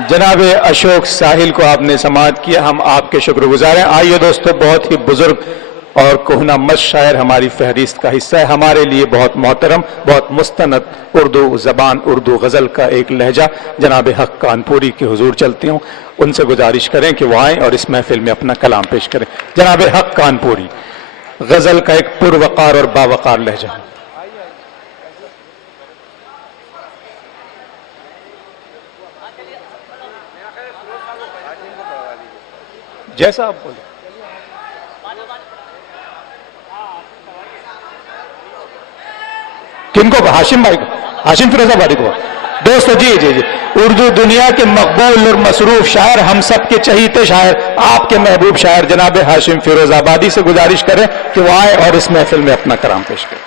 जनाब अशोक साहिल को आपने समाअत किया, हम आपके शुक्रगुजार हैं। आइए दोस्तों, बहुत ही बुजुर्ग और कोहना मस्त शायर हमारी फहरिस्त का हिस्सा है, हमारे लिए बहुत मोहतरम, बहुत मुस्तनद उर्दू ज़बान, उर्दू गज़ल का एक लहजा जनाब हक कानपुरी के हुजूर चलती हूँ। उनसे गुजारिश करें कि वो आएँ और इस महफिल में अपना कलाम पेश करें। जनाब हक कानपुरी, गज़ल का एक पुरवकार और बावकार लहजा। जैसा आप बोले। किनको को? हाशिम भाई को, हाशिम फिरोजाबादी को। दोस्तों जी जी जी, उर्दू दुनिया के मकबूल और मसरूफ शायर, हम सब के चहीते शायर, आपके महबूब शायर जनाब हाशिम फिरोजाबादी से गुजारिश करें कि वो आए और इस महफिल में अपना कलाम पेश करें।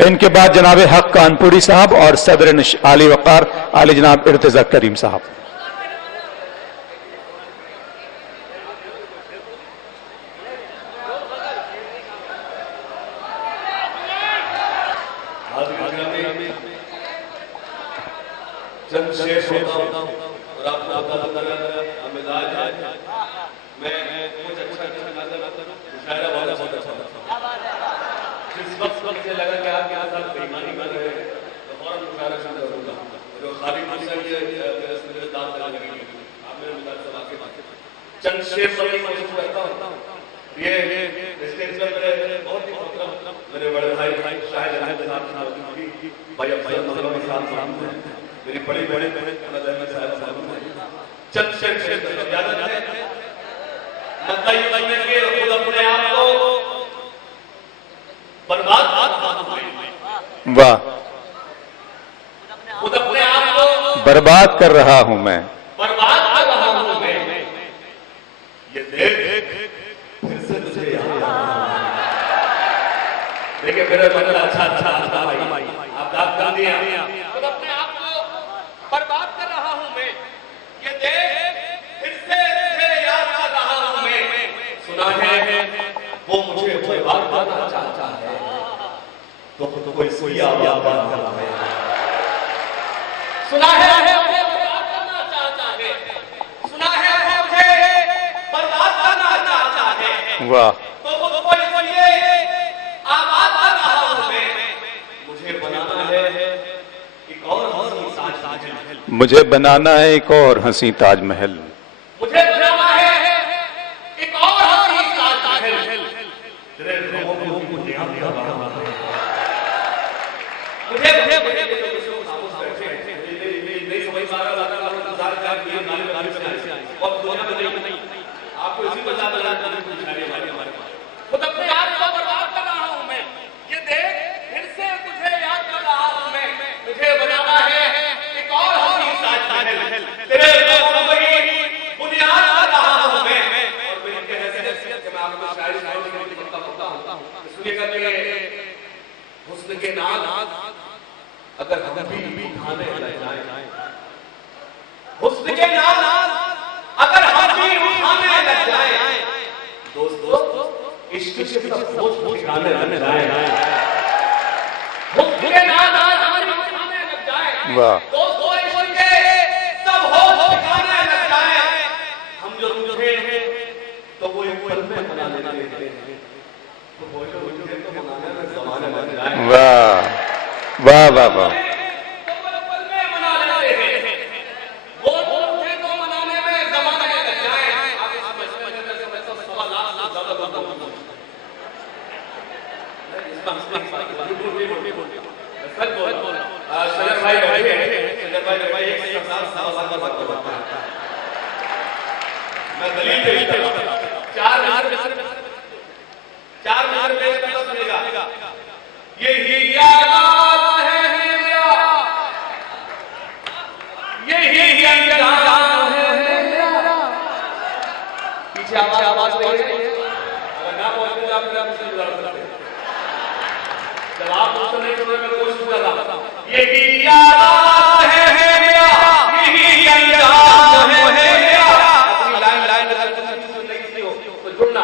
इनके बाद जनाब हक कानपुरी साहब और सदर आली वकार आली जनाब इर्तिजा करीम साहब। चंद शेर कोशिश करता हूँ। ये बहुत ही मेरे बड़े भाई शाहिद भाई मेरी बड़ी बड़ी चंद शेर याद है। खुद अपने आप को बर्बाद, वाह, खुद अपने आप को बर्बाद कर रहा हूं मैं, बर्बाद कर रहा हूं मैं, ये देख फिर से तुझे याद देखिए मेरा मतलब अच्छा भाई आप दाद कर दिया। खुद अपने आप को बर्बाद कर रहा हूं मैं, ये देख फिर से तुझे याद कर रहा हूं मैं। सुना है वो मुझे बर्बाद करना चाहता है, तो कोई सुई आवाज कर रहा है। सुना है बर्बाद करना चाहता है, सुना है मुझे बर्बाद करना चाहता है। वाह, तो कोई ये आवाज कर रहा हूं मैं, मुझे बनाना है एक और हंसी ताजमहल, मुझे बनाना है एक और हंसी ताजमहल, मुझे बनाना है एक और हंसी ताजमहल। तेरे लोगों को मुझे आपको इसी बता खुद अपने आप को बर्बाद कर रहा हूं मैं, ये देख फिर से तुझे याद कर रहा हूं मैं, मुझे बनाना है एक और हंसी ताजमहल, तेरे लोगों की बुनियाद कर रहा हूं मैं। और मेरी हैसियत कि मैं आपको शायरी करता हूं, इसलिए करके हुस्न के नाज अगर हम भी उठाने लग जाएं, हुस्न के नाज अगर हम भी उठाने लग जाएं, दोस्तों इश्क के सब होश ठिकाने लग जाएं, हुस्न के नाज अगर हम उठाने लग जाएं, वाह, दोस्तों इश्क के सब होश ठिकाने लग जाएं। हम जो रूठे हैं तो वो एक पल में मना लेते हैं, तो वो जो रूठे तो मनाने में ज़माने लग जाएं। वाह वाह वाह वाह, आवाज अगर ना पहुंचे तो आप मेरा मुझसे गुजार सकते हैं। जब आप मुझसे नहीं सुनने में कोशिश कर रहा हूं, यही याद है मेरा, यही अंजाम है मेरा। अपनी लाइन अगर तुमसे नहीं किसी हो तो जुड़ना,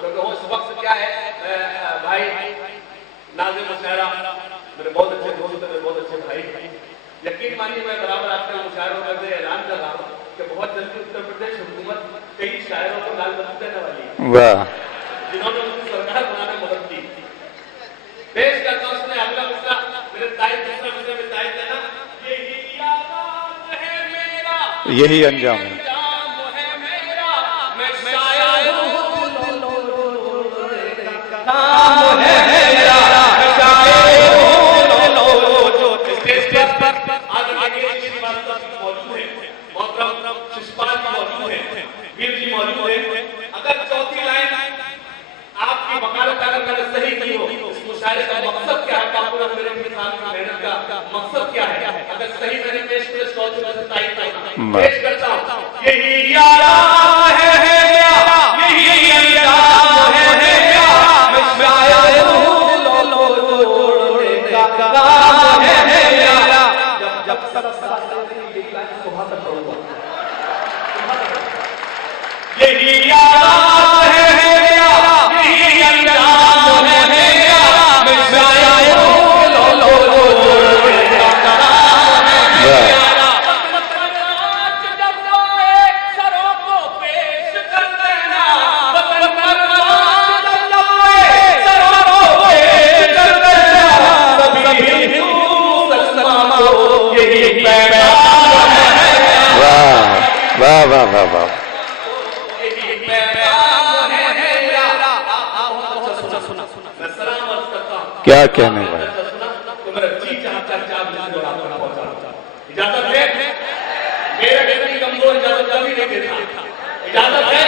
क्योंकि वो इस वक्त क्या है भाई मुशायरा मेरे बहुत अच्छे दोस्त हैं, मेरे बहुत अच्छे भाई हैं। यकीन मानिए मैं बराबर आपके मुशायरों का ऐलान कर रहा हूँ कि बहुत जल्दी उत्तर प्रदेश हुकूमत कई शायरों को लाल बत्ती देने वाली है, वाह जिन्होंने उनकी सरकार बनाने में मदद की। पेश करता हूं उसने अगला मुद्दा मेरे तारीफ दूसरा मुद्दा में तारीफ देना, यही आगाम है मेरा, यही अंजाम है। मैं शायर हूं काम है मेरा, मैं शायर हूं स्टेज पर आज आगे श्रीमान मौजूद है, मोहतरम शिशपाल जी मौजूद है, वीर जी मौजूद है। अगर चौथी लाइन आपकी वकालत अगर मैंने सही की हो, इस मुशायरे का मकसद क्या है, आपको मेरे इंसान की मेहनत का मकसद क्या है, अगर सही मैंने पेश किया चौथी लाइन तारीफ पेश करता हूं, यही आराम है मेरा, यही अंजाम है मेरा, मैं शायर हूं लो जोड़ने का काम है मेरा। जब तक यही लाइन सुबह तक पढ़ूंगा, यही आराम है मेरा, यही अंजाम है मेरा, मैं शायर हूं लो जोड़ने का काम है मेरा। जब लोए सरों को पेश कर देना, वतन पर जब लोए सरों को पेश कर देना, सभी हिंदू मुसलमानों को यही पैगाम है, वाह वाह वाह वाह वाह, यही पैगाम है मेरा। बहुत अच्छा सुना, मैं सलाम अर्ज करता हूं, क्या कहने वाले। तो मेरा जी चाहता है कि आप मुझे और आपको पहुंचा। इजाजत है, मेरे इतनी कमजोर इजाजत कभी नहीं देता, इजाजत है।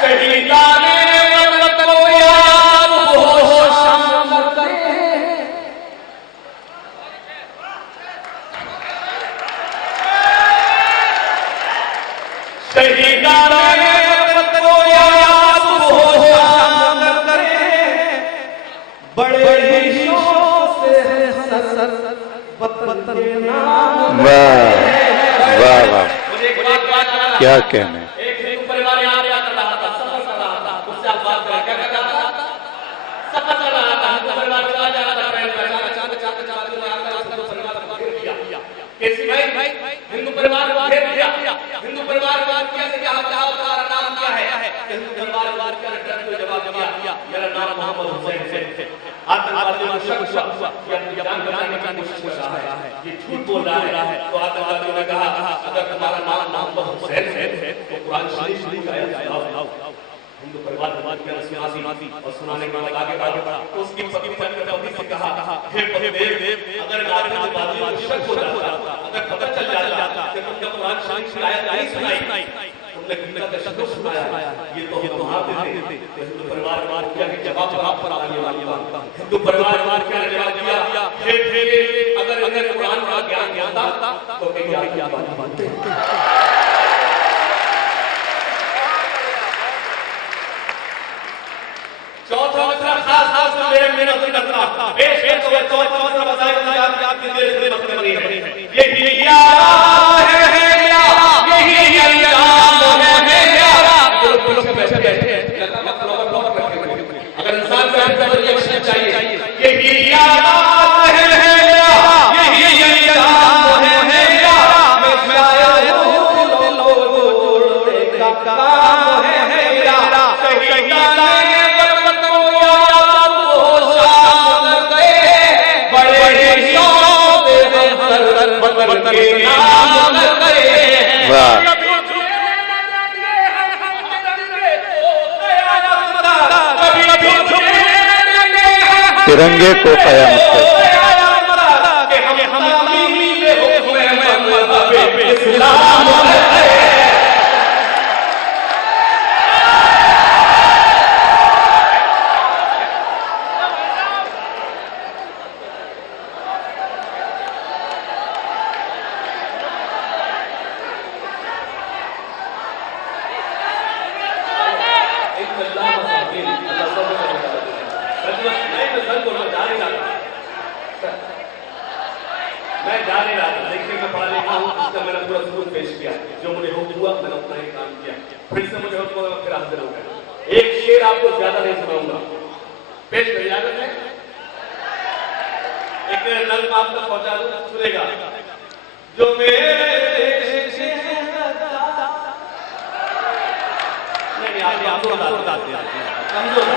शहीदाने वतन को याद हो शाम करे, शहीदाने वतन को याद हो शाम करे, बड़े ही शौक से सर वतन के नाम। वाह वाह वाह, मुझे एक बात क्या कहने। एक हिंदू परिवार यहाँ क्या कर रहा था, सफर कर रहा था, उससे आप बात करें, क्या कर रहा था, सफर कर रहा था, हिंदू परिवार चला जा रहा था, हिंदू परिवार को घेर दिया, केसी भाई हिंदू परिवार को घेर दिया, हिंदू परिवार को किया कि आप जाओ, तुम्हारा नाम क्या है, हिंदू परिवार के डर को जवाब दिया, मेरा नाम मोहम्मद हुसैन है। आतंकवादियों को शक हुआ कि अपनी जान बचाने की कोशिश कर रहा है, ये झूठ बोल रहा है, तो आतंकवादियों ने कहा अगर तुम्हारा नाम मोहम्मद हुसैन है तो कुरान शरीफ की आयत सुनाओ। हिंदू परिवार सुनाती और सुनाने के बाद आगे बढ़ा, तो उसकी पत्नी से कहा, हे पतिदेव, अगर आतंकवादियों को शक हो जाता, अगर पता चल जाता कि तुमने कुरान शरीफ की आयत नहीं सुनाई, तुमने कितना का शक सुनाया, ये तो हम मार देते। हिंदू परिवार क्या कि जवाब पर आने वाला, हिंदू परिवार क्या जवाब दिया, अगर कुरान का ज्ञान था तो क्या बात। चौथा मसला खास मेरे मेहनत करना, पेश चौथा मसला बताया आपकी देर से मतलब नहीं है, यही आराम है मेरा, यही अंजाम है मेरा। लोग बैठे अगर इंसान का अंदर रिएक्शन चाहिए, यही आराम है मेरा, यही अंजाम है मेरा, मैं शायर हूं लो जोड़ने का काम है मेरा। शहीदाने वतन को याद हो शाम गए, बड़े ही शौक से सर वतन के नाम गए। वाह, तिरंगे को कयामत तक। मैं जा नहीं रहा था, देखिए मैं पढ़ा लिखा हूँ, इसका मैंने पूरा सबूत पेश किया, जो मुझे हुक्म हुआ मैंने उतना ही काम किया, फिर से मुझे हुक्म फिर हाजिर हो गया। एक शेर आपको ज्यादा नहीं सुनाऊंगा, पेश कर इजाजत है। एक नगमा आपको पहुंचा दूं, सुनेगा। जो मेरे देश है नहीं आप बताते हैं कमजोर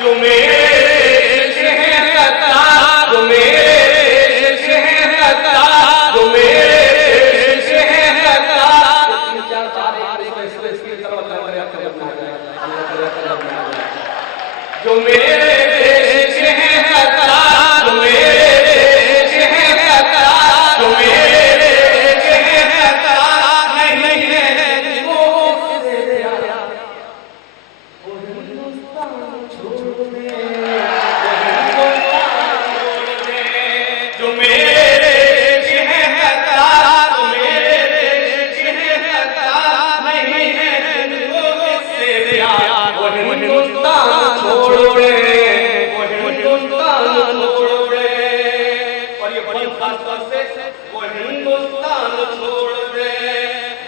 जो मेरे देश है गद्दार, जो मेरे देश है गद्दार, जो मेरे देश है गद्दार। जो मेरे देश है गद्दार, जो मेरे देश है गद्दार, जो मेरे देश है गद्दार नहीं है वो उससे प्यारा, वो हिंदुस्तान छोड़ दे, वो हिंदुस्तान छोड़ दे। जो मेरे देश है गद्दार, जो मेरे देश है गद्दार नहीं है वो उससे प्यारा, वो हिंदुस्तान छोड़ दे, वो हिंदुस्तान छोड़ दे। और ये बड़ी खास बात से वो हिंदुस्तान छोड़ दे।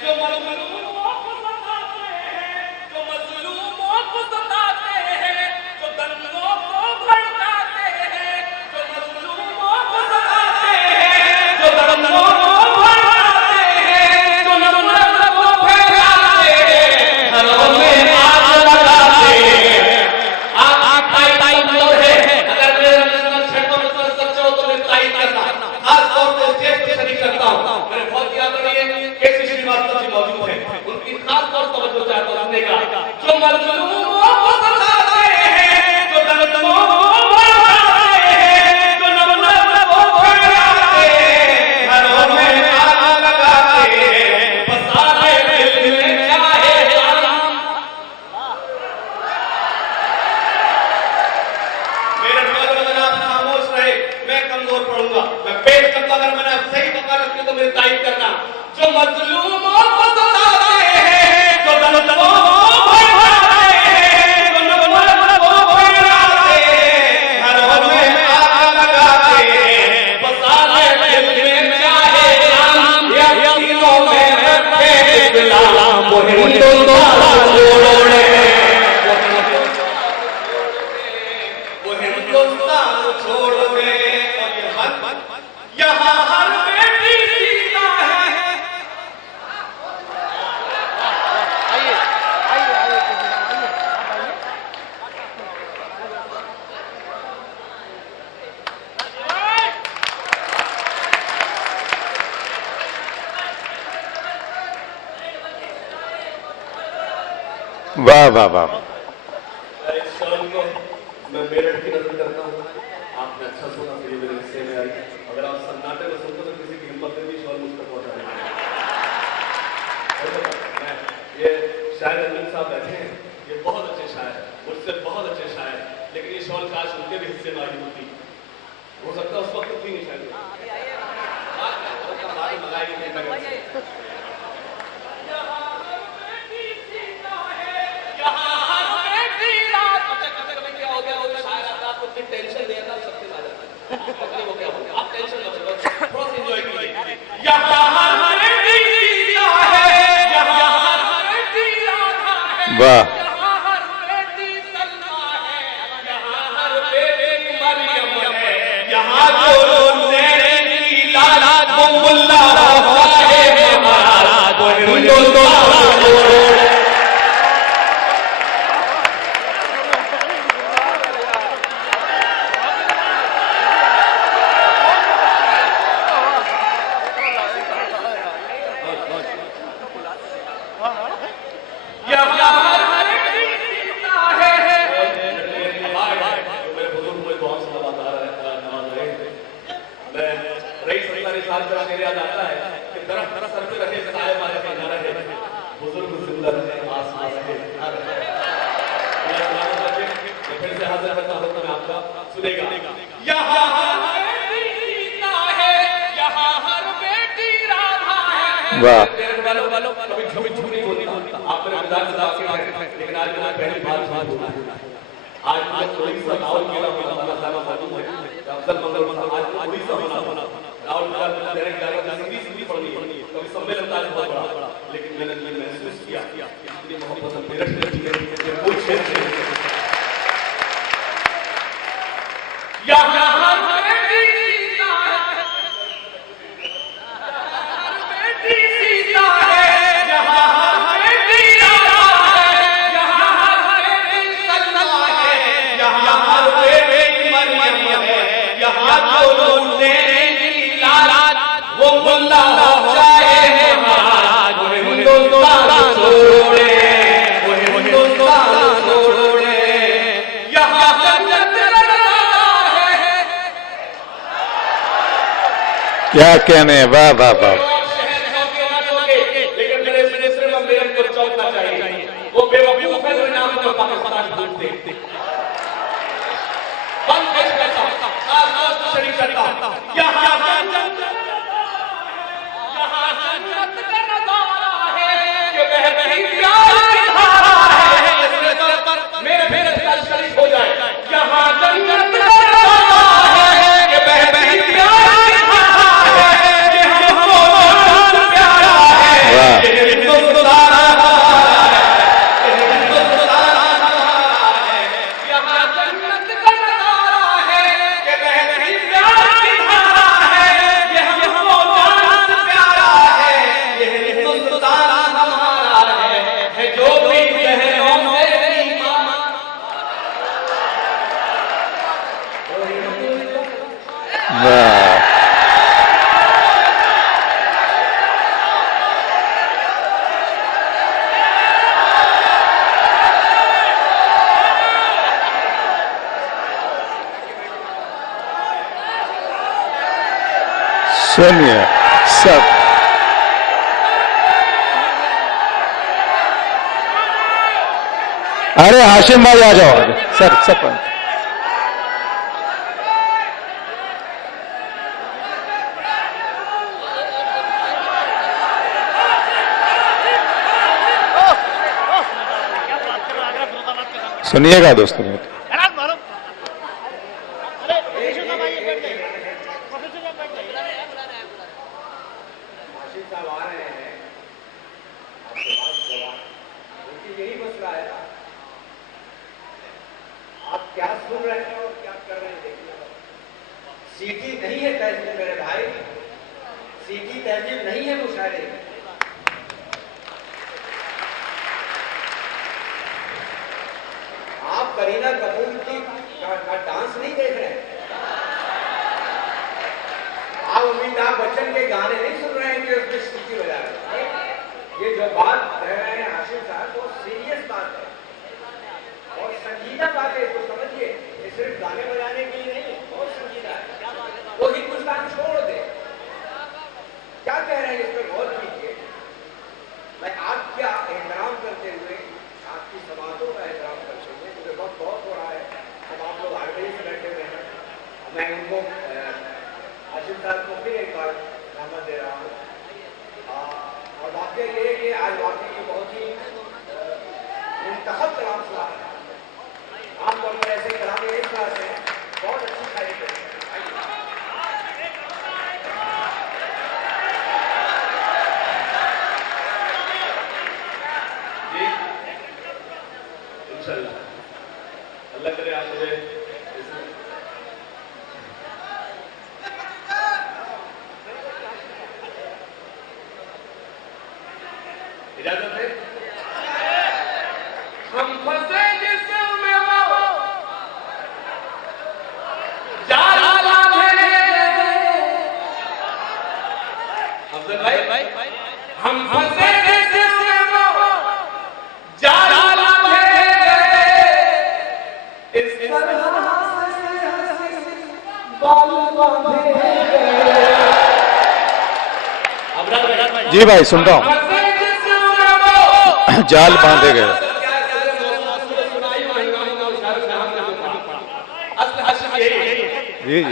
जो मजलूमों को सताते हैं, जो मजलूमों को सताते हैं, जो दंगों को भड़काते हैं, जो मजलूमों को सताते हैं, जो दंगों को भड़काते हैं, जो नफरत को फैलाते हैं, घरों में आग लगाते हैं। आप ताई कमजोर है, अगर मेरे नजर छठों में सच्चे हो तो मेरी ताई करना। खास तौर पे स्टेज पे शरीक करता हूं, मेरे बहुत याद रही केसी श्रीवास्तव जी मौजूद हैं, उनकी खास तौर तवज्जो चाहता हूं सुनने का। जो मजलूमों को सताते हैं, जो दंगों को भड़काते हैं, जो नफरत को फैलाते हैं, घरों में आग लगाते हैं, बसाए दिल में चाहे राम। मेरे नौजवान आप खामोश रहे, मैं कमजोर पड़ूंगा। मैं पेश करता, अगर मैंने सही वकालत की तो मेरी तारीफ करना। जो मजलूमों को सताते हैं, जो दंगों को भड़काते हैं, जो नफरत को फैलाते हैं, घरों में आग लगाते हैं, बसाए दिल में चाहे राम, या तीनों में रखे इस्लाम, वो हिंदुस्तान छोड़ दे, वो हिंदुस्तान छोड़ दे। और ये मत यहाँ हर बेटी सीता है। वाह वाह वाह। इस शॉल को मैं मेरठ की नजर करता हूँ, आपने अच्छा सुना तो ये मेरे हिस्से में आई। अगर आप सन्नाटे में सुनते तो किसी की हिम्मत नहीं शॉल मुझ तक पहुंचाने की। ये शायर अमीन साहब बैठे हैं, ये बहुत अच्छे शायर, मुझसे बहुत अच्छे शायर, लेकिन ये शॉल काश उनके भी हिस्से में आई होती। हो सकता है उस वक्त भी नहीं शायद टेंशन नहीं आता, सबके आ जाता है। वो क्या हो गया, आप टेंशन मत लो, थोड़ा सा एंजॉय कीजिए। यहाँ हर बेटी सीता है, यहाँ हर बेटी राधा है, वाह। यहाँ हर बेटी सलमा है, यहाँ हर बेटी मरियम है, यहाँ जो हुसैन की लाला वो मुल्ला साहेब महाराज, वो हिंदुस्तान छोड़ दे। मेरे याद आता है कि दरख्त सर पे रखे साए वाले का नारा है, बुजुर्ग जिंदा रहे, आसमान रहे, ना रहे। मेरा सलाम करके मैं फिर से हाजिर करता हूं, मैं आपका सुनेगा। यहाँ हर बेटी सीता है, यहाँ हर बेटी राधा है। वाह। वालों कभी झूठ नहीं बोलता। आप मेरे विधान सभा के हैं, लेकिन आज मैं पहली बार बात बोला। आज उड़ीसा राहुल मेला होना मालूम है, अफजल मंगल आज उड़ीसा होना राहुल सीधी पढ़नी है, कभी सम्मेलन का बहुत बड़ा, लेकिन मैंने ये महसूस किया इतनी मोहब्बत मेरठ में दी है, ये वो क्षेत्र है। यहाँ बेटी सीता है, बेटी सीता है, यहाँ बेटी रामा है, यहाँ बेटी सलमा है, यहाँ बेटी मरियम है, यहाँ जो लूटे लाल वो मुल्ला हो जाए महाराज, वो हिंदुस्तान छोड़े, वो हिंदुस्तान छोड़े, यहाँ जन्नत है। क्या कहने हैं, वाह वाह वाह। लेकिन मेरे मिनिस्टर में मेरे को चौथा चाहिए, वो बेवकूफ है जो नाम को पाकिस्तान ढूंढते बंद करता आज शरीक करता यहाँ जन्नत का नजारा है, ये बहती प्यार की धारा है, इसमें पर मेरे साथ शरीक हो जाए, यहाँ जन्नत का नजारा है, ये बहती प्यार की धारा है, ये हमको बहुत प्यारा है, ये हिंदुस्तान हमारा है, ये हिंदुस्तान हमारा है, यहाँ जन्नत का नजारा है, ये बहती प्यार की धारा है, ये हमको बहुत प्यारा है, ये हिंदुस्तान हमारा है जो भी जहनों से ईमान। वाह। सुनिए सब, अरे हाशिम भाई आ जाओ सर सब। सुनिएगा दोस्तों, यही मसला है ना, आप क्या सुन रहे हैं और क्या कर रहे हैं देखिए। सीटी नहीं है तहजीब मेरे भाई, सीटी तहजीब नहीं है मुशायरे। आप करीना कपूर की का डांस नहीं देख रहे हैं, आप अमिताभ बच्चन के गाने नहीं सुन रहे हैं कि उसमें सीटी बजा रहे हैं। ये जो बात कह रहे हैं हाशिम साहब, वो सीरियस बात है और संजीदा बात है, इसको समझिए। ये सिर्फ गाने बजाने के लिए नहीं, बहुत संजीदा है। वो हिंदुस्तान छोड़ दे, क्या कह रहे हैं इस पर गौर कीजिए। मैं आपका एहतराम करते हुए, आपकी समातों का एहतराम करते हुए, मुझे वक्त बहुत हो रहा है, अब आप लोग आगे से बैठे हुए हैं, मैं उनको हाशिम साहब को फिर एक बार रहमत दे रहा हूँ। और वाकई ये है कि आज वाकई बहुत ही मुंतखब कलाम सुना है। आमतौर पर ऐसे कलाम इस तरह से बहुत अच्छी शायरी करते हैं। जी इंशाल्लाह, अल्लाह करे आप मुझे इजाजत है। हम फंसे जिसमें वो जाल बांधे, अफजल भाई हम फंसे जिसमें वो जाल बांधे, इस तरह से बाल बांधे। अबरार भाई जी भाई सुन रहा हूँ। जाल बांधे गए। जी जी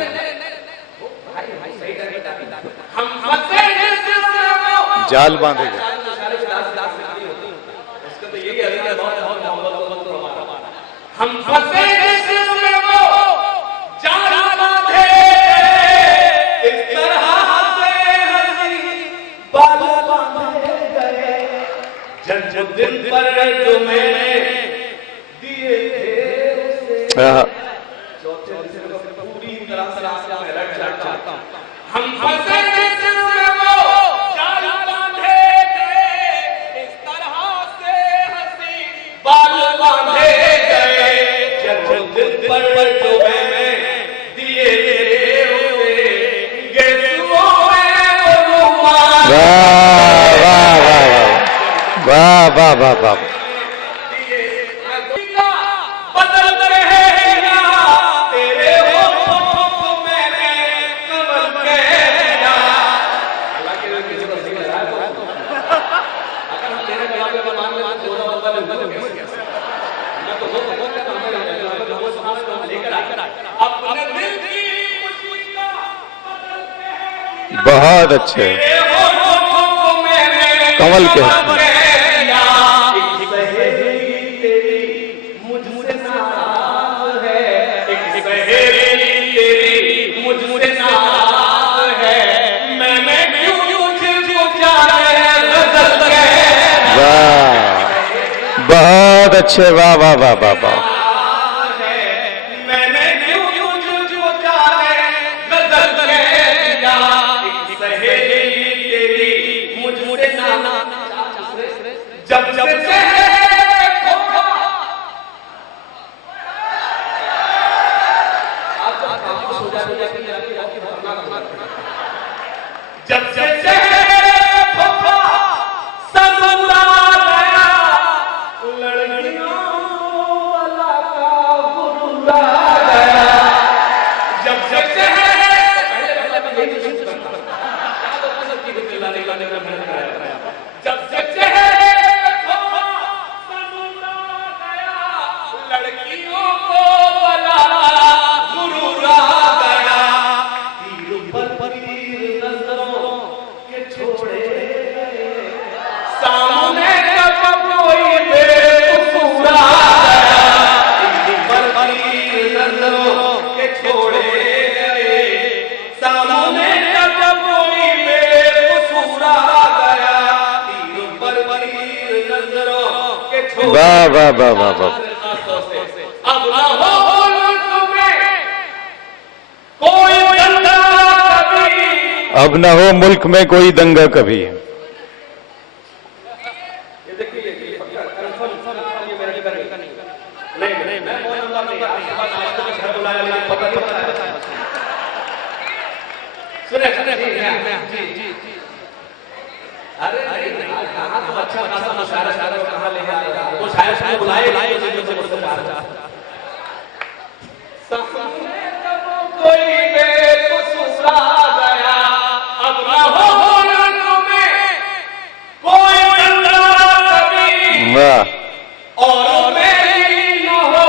जाल बांधे गए। हम फंसे जिसमें वो जाल बांधे, इस तरह से हंसी बाल बांधे गए। जन्मदिन पर जो मैंने दिए थे, चौथे दिन को पूरी वाह वाह वाह। बदल रहे तेरे होठों को मैंने कमल कहना। अगर हम तेरे जवाब में मान लें तो दोनों बंदा में तो वो समाज को लेकर आए अपने दिल की खुशबू बदल के। बहुत अच्छे। कमल के मुझसे नाराज है, एक सहेली तेरी मुझसे नाराज है, मैंने क्यों तुझको जाने बदल के। वाह बहुत अच्छे। वाह वाह वाह वाह वाह। मैंने क्यों तुझको जाने बदल के दिया, एक सहेली तेरी मुझसे नाराज। जब जब से जब से ससुरा गया लड़कियों वाला का गुरुरा गया। जब से जब से लड़कियों को वाला गुरुरा गया। तीर पर तीर नजरों के छोड़े सामने कब कोई बेकसूरा गया। तीर पर तीर नजरों के छोड़े सामने कब कोई बेकसूरा गया। तीर पर तीर नजरों के छोड़े। वाह वाह वाह वाह वाह। अब न हो मुल्क में कोई दंगा कभी। अब न हो मुल्क में कोई दंगा कभी। ये देखिए ये पक्का कंफर्म ये मेरा नहीं मैं बोलूंगा नहीं आपके पास आज तक घर बुलाया लेकिन पता नहीं बताया। सुने जी अरे कहाँ तो अच्छा खासा मुशायरा कहाँ ले आया वो शायद बुलाए कोई बेकसूरा गया। अब न हो मुल्क में कोई दंगा कभी वाह और मेरी न हो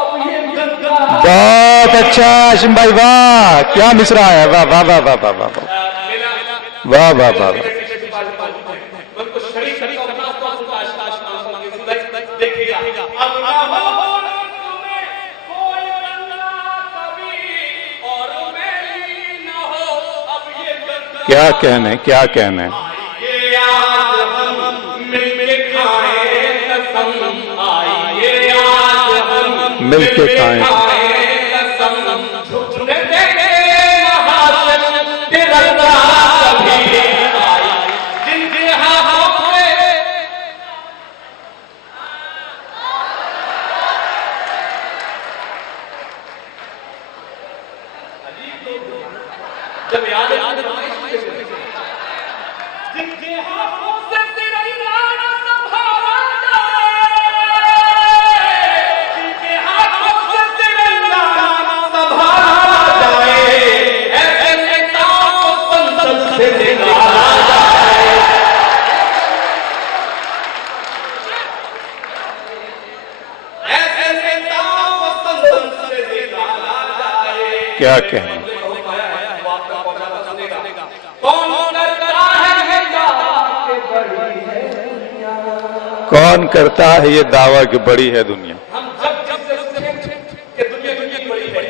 अब ये दंगा। बहुत अच्छा हाशिम भाई। वाह क्या मिसरा है। वाह वाह वाह वाह वाह वाह वाह वाह वाह वाह। उनको शरीक देखिएगा। अब न हो मुल्क में कोई दंगा कभी और मेरी न हो अब ये दंगा। क्या कहने क्या कहने। ये आज हम मिलके खाएं कसम। आइए आज हम मिलके खाएं। कसम। झूठने देंगे महाजन तिरंगा कभी। जिनके हाथों में जब याद जिनके हाथों से तिरंगा संभाला जाए, जिनके हाथों से तिरंगा संभाला जाए, ऐसे नेताओं को संसद से निकाला जाए। ऐसे नेताओं को संसद से निकाला जाए। क्या कहने। कौन करता है ये दावा कि बड़ी है दुनिया। हम जब कि दुनिया की बड़ी है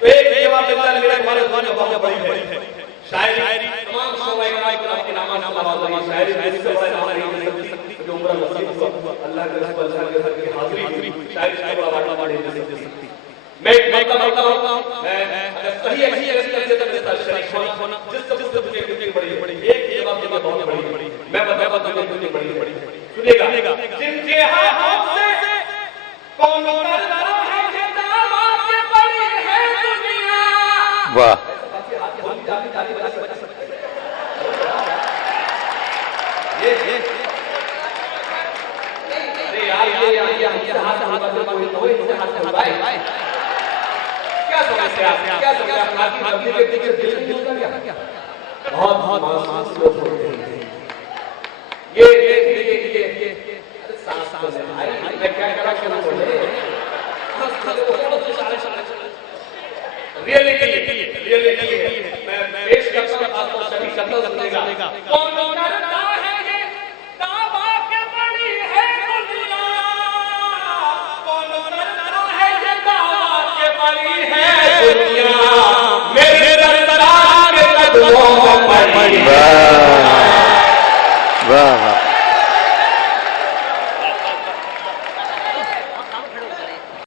तो एक जवाब देता है मेरे हमारे बहुत बड़ी है। शायरी तमाम शोभायात्रा के नाम शायरी से बड़ा हमारी सकती जो उम्र नसीब हुआ अल्लाह के रसूल सल्लल्लाहु अलैहि हाजिरी शायरी से बड़ा अवार्ड नहीं दे सकती। मैं कहता हूं सही से देता शरीक होना जिस दुनिया की बड़ी है। एक जवाब देता बहुत बड़ी है। मैं बताऊंगा दुनिया बड़ी है। सुनिएगा। जिनके हाथों से कौन करता है दावा के बड़ी है दुनिया। वाह आइए हमसे हाथ मिलाकर कोई तो इनसे हाथ मिलाए। क्या समझते हैं आप? क्या समझते हैं? आपकी मर्जी के पीछे दिल नहीं होता क्या? बहुत मासूम लोग होते हैं। ये सांस तो ले भाई, मैं क्या करा शुरू कर दे। रियलिटी है। मैं पेश करता हूं आपको सभी शक्ल सुनेगा। कौन करता है ये दावा के बड़ी है दुनिया? कौन करता है ये दावा के बड़ी है दुनिया? मेरे सरदार के कदमों पर पड़ी है। वाह वाह।